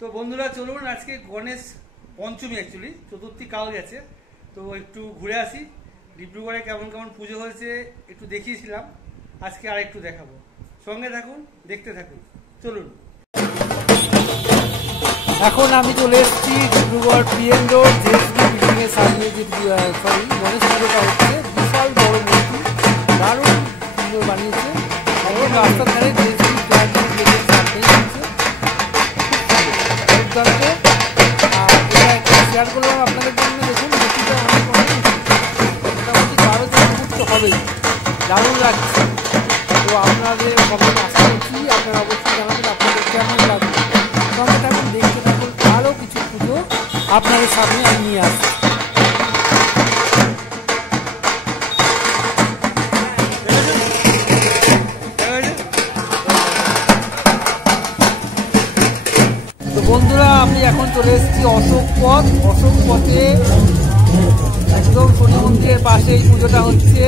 তো বন্ধুরা চলুন আজকে গণেশ পঞ্চমী, অ্যাকচুয়ালি চতুর্থী কাল গেছে, তো একটু ঘুরে আসি। ডিব্রুগড়ে কেমন কেমন পুজো হয়েছে একটু দেখিয়েছিলাম, আজকে আর একটু দেখাবো। সঙ্গে থাকুন, দেখতে থাকুন, চলুন। এখন আমি চলে এসেছি ডিব্রুগড় পিএম রোড জেএসবি বিল্ডিং এর সামনে, যে গণেশ পুজোটা হচ্ছে। বিশাল বড় মূর্তি, দারুণ সুন্দর বানিয়েছে। এখন রাস্তার ধারে জেএসবি প্ল্যান্টের গেটের সামনেই হচ্ছে, দুর্দান্ত। আর এটা একটা শেয়ার করলাম আপনাদের জন্য। দেখুন মূর্তিটা অনেক মোটামুটি 12 ফুট হবেই, দারুণ লাগছে। তো আপনাদের কমেন্ট আশা করছি, আপনারা অবশ্যই জানাবেন আপনাদের কেমন লাগবে। সঙ্গে থাকুন, দেখতে থাকুন, আরও কিছু পুজো আপনাদের সামনে আমি নিয়ে আসছি। তো বন্ধুরা আমি এখন চলে এসেছি অশোক পথ। অশোক পথে একদম শনি মন্দিরের পাশে এই পুজোটা হচ্ছে।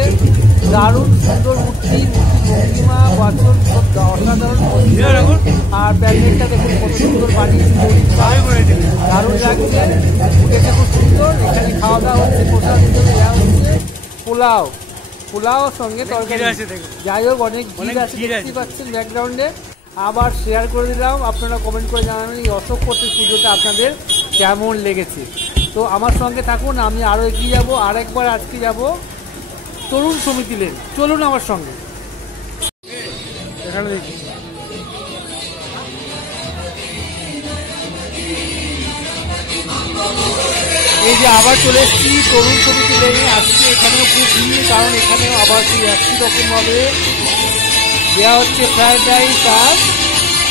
দারুণ সুন্দর মূর্তি, ভঙ্গিমা বাচন সব অসাধারণ। আর প্যান্ডেলটা দেখুন কত সুন্দর বানিয়েছে, দারুণ লাগছে, উঠেছে খুব সুন্দর। এখানে খাওয়া দাওয়া হচ্ছে, প্রসাদ হিসেবে দেওয়া হচ্ছে পোলাও সঙ্গে তরকারি। যাই হোক অনেক ভিড় আছে, দেখতেই পাচ্ছেন ব্যাকগ্রাউন্ডে। আবার শেয়ার করে দিলাম, আপনারা কমেন্ট করে জানাবেন এই অশোক পথের পুজোটা আপনাদের কেমন লেগেছে। তো আমার সঙ্গে থাকুন, আমি আরও এগিয়ে যাবো। আরেকবার আজকে যাব তরুণ সমিতি লেন, চলুন আমার সঙ্গে। এখানে দেখি এই যে আবার চলে এসেছি তরুণ সমিতি লেনে। আজকে এখানেও খুব ভিড়, কারণ এখানেও আবার সেই একই রকমভাবে দেওয়া হচ্ছে ফ্রাইড রাইস আর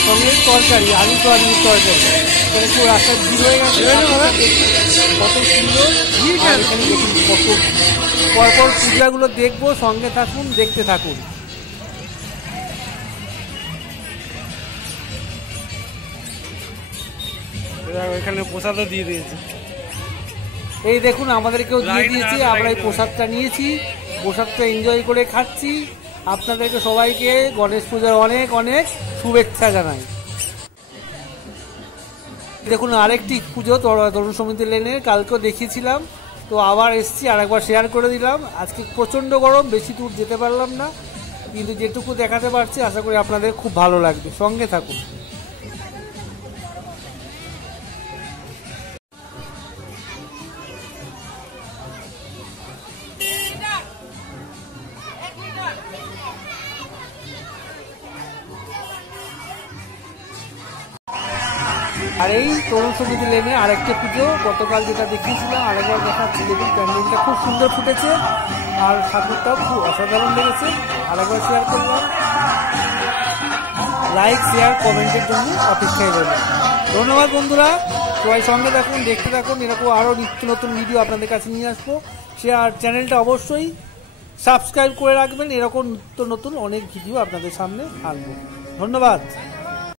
সঙ্গে তরকারি, আলু সয়াবিনের তরকারি। এখানে খুব রাস্তার ভিড় হয়ে গেছে, কত সুন্দর। আর এখানে দেখুন কত পরপর পূজাগুলো দেখবো, সঙ্গে থাকুন, দেখতে থাকুন। এখানে প্রসাদও দিয়ে দিয়েছে, এই দেখুন আমাদেরকেও দিয়ে দিয়েছে। আমরা এই প্রসাদটা নিয়েছি, প্রসাদটা এনজয় করে খাচ্ছি। আপনাদেরকে সবাইকে গণেশ পূজার অনেক অনেক শুভেচ্ছা জানাই। দেখুন আরেকটি পুজো তরুণ সমিতি লেনের, কালকেও দেখিয়েছিলাম, তো আবার এসছি, আরেকবার শেয়ার করে দিলাম। আজকে প্রচণ্ড গরম, বেশি দূর যেতে পারলাম না, কিন্তু যেটুকু দেখাতে পারছি আশা করি আপনাদের খুব ভালো লাগবে, সঙ্গে থাকুন। আর এই তরুণ সমিতি লেনে আরেকটা পুজো, গতকাল যেটা দেখিয়েছিলাম আরেকবার দেখাচ্ছি। দেখুন প্যান্ডেলটা খুব সুন্দর ফুটেছে, আর ঠাকুরটাও খুব অসাধারণ লেগেছে। আরেকবার শেয়ার করলাম, লাইক শেয়ার কমেন্টের জন্য অপেক্ষায় রইল। ধন্যবাদ বন্ধুরা, সবাই সঙ্গে থাকুন, দেখতে থাকুন। এরকম আরও নিত্য নতুন ভিডিও আপনাদের কাছে নিয়ে আসবো। শেয়ার চ্যানেলটা অবশ্যই সাবস্ক্রাইব করে রাখবেন, এরকম নিত্য নতুন অনেক ভিডিও আপনাদের সামনে আনবো। ধন্যবাদ।